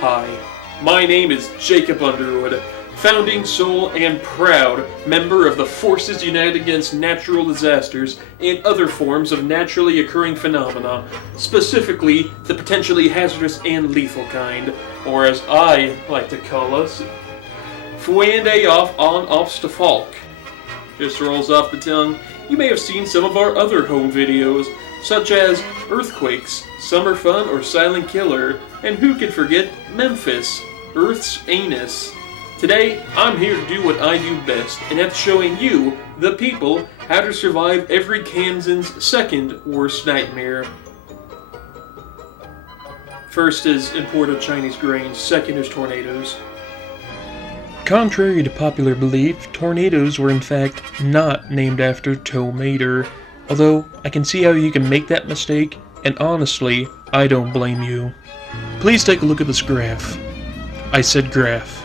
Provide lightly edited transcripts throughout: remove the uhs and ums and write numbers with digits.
Hi, my name is Jacob Underwood, founding soul and proud member of the Forces United Against Natural Disasters and other forms of naturally occurring phenomena, specifically the potentially hazardous and lethal kind, or as I like to call us, Fuende off on Obstafalk. Just rolls off the tongue. You may have seen some of our other home videos, such as Earthquakes, Summer Fun, or Silent Killer, and who could forget Memphis, Earth's Anus. Today, I'm here to do what I do best, and that's showing you, the people, how to survive every Kansan's second worst nightmare. First is imported Chinese grains, second is tornadoes. Contrary to popular belief, tornadoes were in fact not named after Tow Mater, although I can see how you can make that mistake, and honestly, I don't blame you. Please take a look at this graph. I said graph.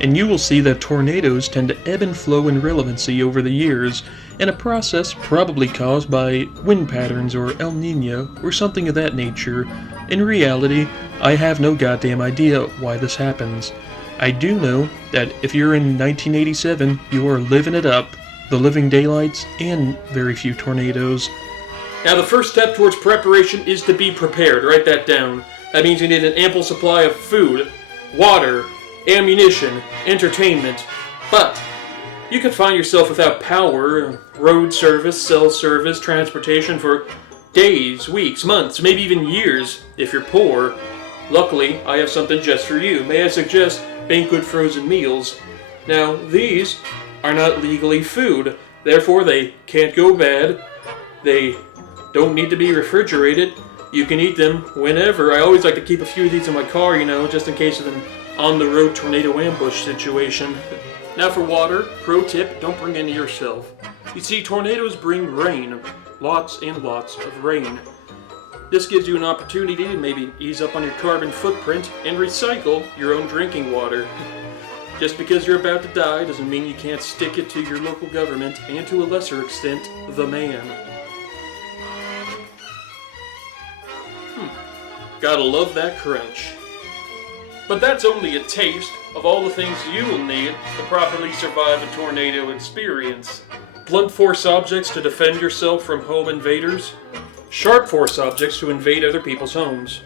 And you will see that tornadoes tend to ebb and flow in relevancy over the years, in a process probably caused by wind patterns or El Niño or something of that nature. In reality, I have no goddamn idea why this happens. I do know that if you're in 1987, you are living it up, the living daylights, and very few tornadoes. Now the first step towards preparation is to be prepared. Write that down. That means you need an ample supply of food, water, ammunition, entertainment. But you could find yourself without power, road service, cell service, transportation for days, weeks, months, maybe even years if you're poor. Luckily, I have something just for you. May I suggest banquet frozen meals? Now, these are not legally food, therefore they can't go bad. They don't need to be refrigerated. You can eat them whenever. I always like to keep a few of these in my car, just in case of an on-the-road tornado ambush situation. Now for water, pro tip, don't bring any yourself. You see, tornadoes bring rain. Lots and lots of rain. This gives you an opportunity to maybe ease up on your carbon footprint and recycle your own drinking water. Just because you're about to die doesn't mean you can't stick it to your local government and, to a lesser extent, the man. Gotta love that crunch. But that's only a taste of all the things you will need to properly survive a tornado experience. Blunt force objects to defend yourself from home invaders. Sharp force objects to invade other people's homes.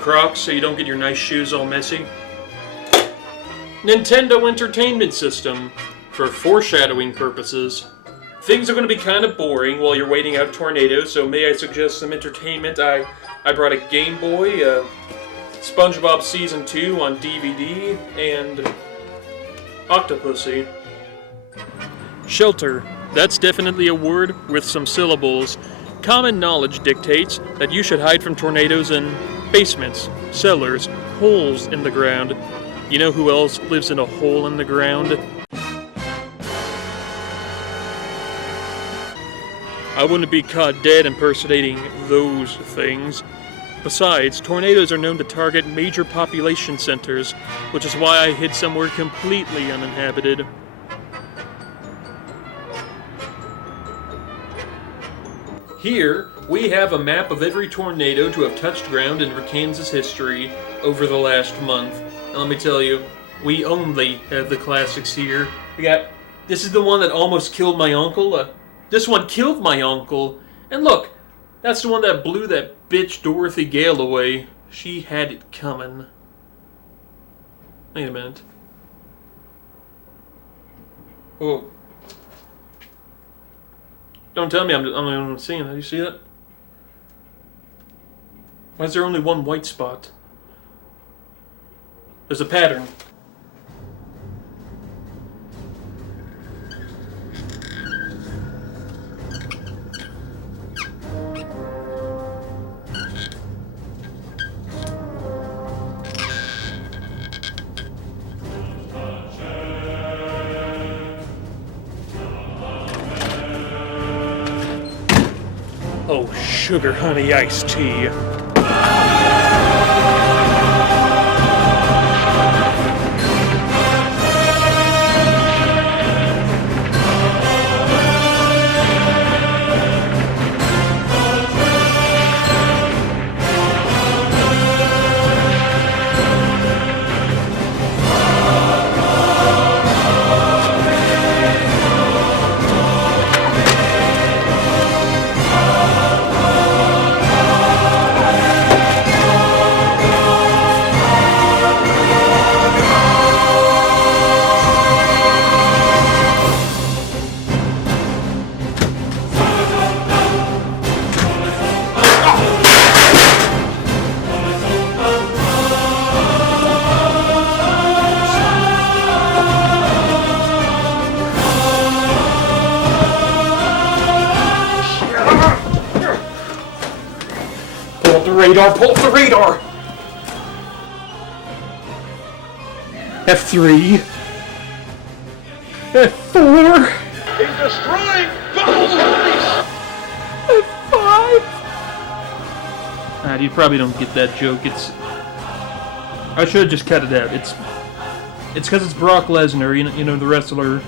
Crocs so you don't get your nice shoes all messy. Nintendo Entertainment System for foreshadowing purposes. Things are going to be kind of boring while you're waiting out tornadoes, so may I suggest some entertainment? I brought a Game Boy, SpongeBob Season 2 on DVD, and Octopussy. Shelter. That's definitely a word with some syllables. Common knowledge dictates that you should hide from tornadoes in basements, cellars, holes in the ground. You know who else lives in a hole in the ground? I wouldn't be caught dead impersonating those things. Besides, tornadoes are known to target major population centers, which is why I hid somewhere completely uninhabited. Here, we have a map of every tornado to have touched ground in Kansas history over the last month. Now, let me tell you, we only have the classics here. This is the one that almost killed my uncle. This one killed my uncle. And look, that's the one that blew that bitch Dorothy Gale away. She had it coming. Wait a minute. Whoa. Don't tell me I'm the only one seeing that. You see that? Why is there only one white spot? There's a pattern. Oh, sugar honey iced tea. the radar! Pull up the radar! F3. F4. He's destroying goals! F5. You probably don't get that joke. I should just cut it out. It's because it's Brock Lesnar, you know, the wrestler,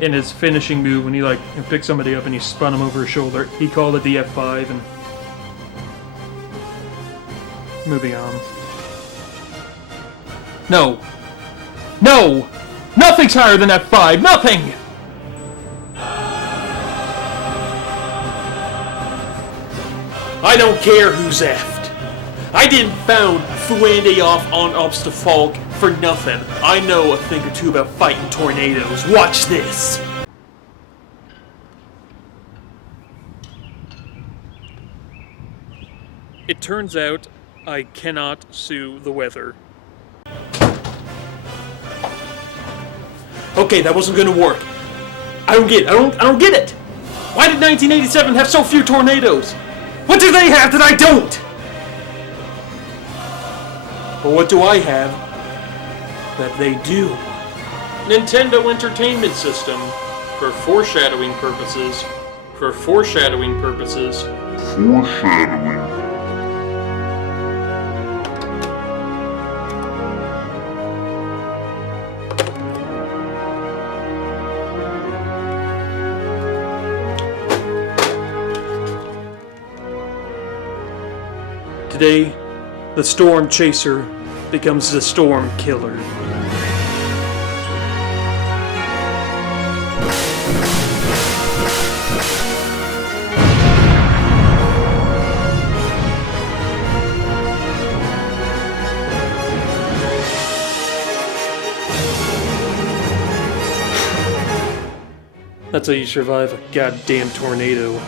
in his finishing move when he picked somebody up and he spun him over his shoulder. He called it the F5 and moving on. No! Nothing's higher than F5! Nothing! I don't care who's effed. I didn't found Fuende off on Obstafalk for nothing. I know a thing or two about fighting tornadoes. Watch this! It turns out I cannot sue the weather. Okay, that wasn't gonna work. I don't get it! Why did 1987 have so few tornadoes? What do they have that I don't? But what do I have that they do? Nintendo Entertainment System. For foreshadowing purposes. Today, the storm chaser becomes the storm killer. That's how you survive a goddamn tornado.